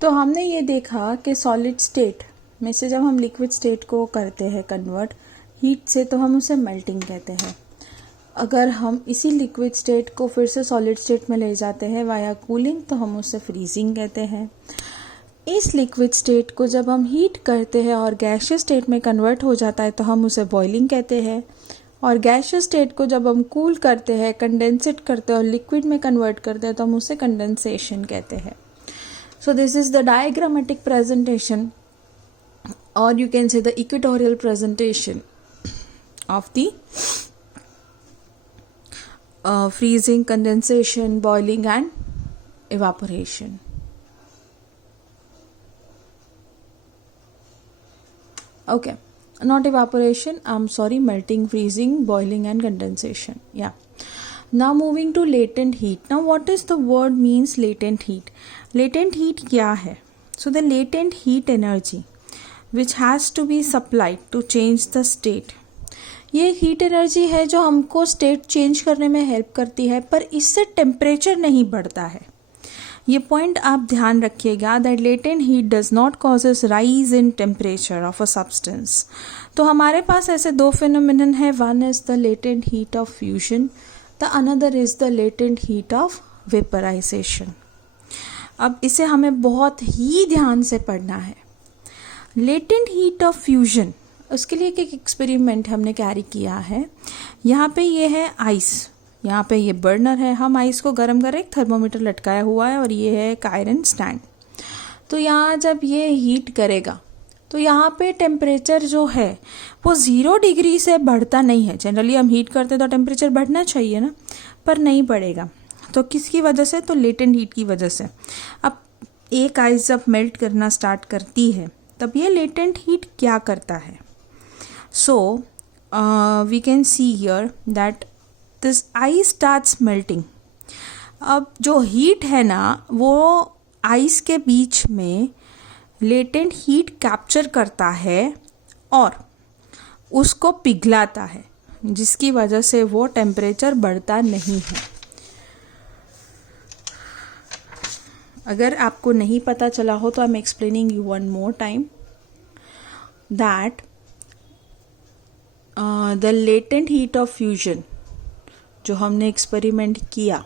तो हमने ये देखा कि सॉलिड स्टेट में से जब हम लिक्विड स्टेट को करते हैं कन्वर्ट हीट से, तो हम उसे मेल्टिंग कहते हैं। अगर हम इसी लिक्विड स्टेट को फिर से सॉलिड स्टेट में ले जाते हैं वाया कूलिंग, तो हम उसे फ्रीजिंग कहते हैं। इस लिक्विड स्टेट को जब हम हीट करते हैं और गैसियस स्टेट में कन्वर्ट हो जाता है, तो हम उसे बॉइलिंग कहते हैं। और गैसियस स्टेट को जब हम कूल करते हैं, कंडेंसेट करते हैं और लिक्विड में कन्वर्ट करते हैं, तो हम उसे कंडेंसेशन कहते हैं। So this is the diagrammatic presentation, or you can say the equatorial presentation of the freezing, condensation, boiling and evaporation. Okay, not evaporation, I'm sorry, melting, freezing, boiling and condensation. Yeah. Now moving to latent heat. Now what is the word means latent heat? Latent heat क्या है? So the latent heat energy which has to be supplied to change the state. ये heat energy है जो हमको state change करने में help करती है, पर इससे टेम्परेचर नहीं बढ़ता है। ये पॉइंट आप ध्यान रखिएगा, that latent heat does not causes rise in temperature of a substance. तो हमारे पास ऐसे दो फिनोमिनन है, one is the latent heat of fusion, the another is the latent heat of vaporisation. अब इसे हमें बहुत ही ध्यान से पढ़ना है। लेटेंट हीट ऑफ फ्यूजन, उसके लिए एक एक्सपेरिमेंट हमने कैरी किया है। यहाँ पे ये है आइस, यहाँ पे ये बर्नर है, हम आइस को गर्म कर रहे, एक थर्मोमीटर लटकाया हुआ है और ये है एक आयरन स्टैंड। तो यहाँ जब ये हीट करेगा तो यहाँ पे टेम्परेचर जो है वो 0 डिग्री से बढ़ता नहीं है। जनरली हम हीट करते तो टेम्परेचर बढ़ना चाहिए ना, पर नहीं बढ़ेगा। तो किसकी वजह से? तो लेटेंट हीट की वजह से। अब एक आइस जब मेल्ट करना स्टार्ट करती है, तब ये लेटेंट हीट क्या करता है? So we can see here that this ice starts melting. अब जो हीट है ना, वो आइस के बीच में लेटेंट हीट कैप्चर करता है और उसको पिघलाता है, जिसकी वजह से वो टेम्परेचर बढ़ता नहीं है। अगर आपको नहीं पता चला हो तो I am explaining you one more time that the latent heat of fusion जो हमने एक्सपेरिमेंट किया,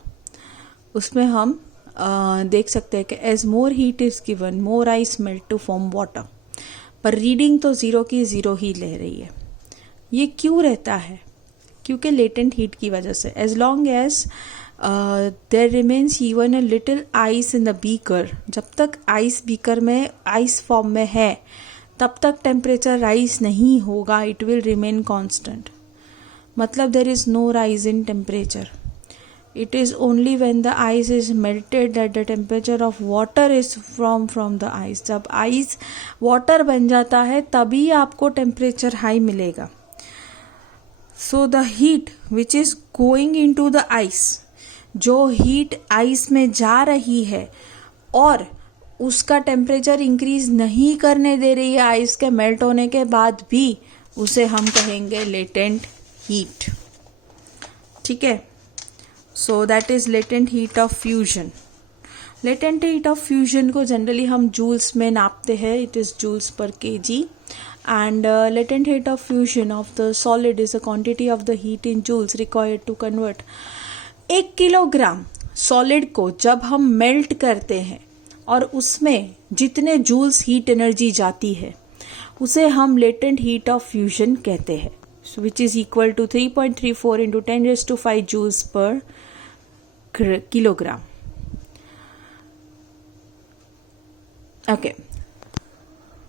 उसमें हम देख सकते हैं कि as more heat is given more ice melt to form water, पर रीडिंग तो 0 की 0 ही ले रही है। ये क्यों रहता है? क्योंकि लेटेंट हीट की वजह से। As long as there remains even a little ice in the beaker, जब तक आइस बीकर में आइस फॉर्म में है तब तक टेम्परेचर राइज नहीं होगा, इट विल रिमेन कॉन्स्टेंट। मतलब there is no rise in temperature. It is only when the ice is melted that the temperature of water is from the ice. जब ice water बन जाता है तभी आपको temperature high मिलेगा. So the heat which is going into the ice, जो heat ice में जा रही है और उसका temperature increase नहीं करने दे रही है ice के melt होने के बाद भी, उसे हम कहेंगे latent heat. ठीक है? So that is latent heat of fusion. Latent heat of fusion को जनरली हम जूल्स में नापते हैं, it is joules per kg, and latent heat of fusion of the solid is a quantity of the heat in joules required to convert 1 kilogram solid को जब हम melt करते हैं और उसमें जितने जूल्स हीट एनर्जी जाती है उसे हम लेटेंट हीट ऑफ फ्यूजन कहते हैं, which is equal to 3.34 into 10⁵ joules per kilogram. Okay,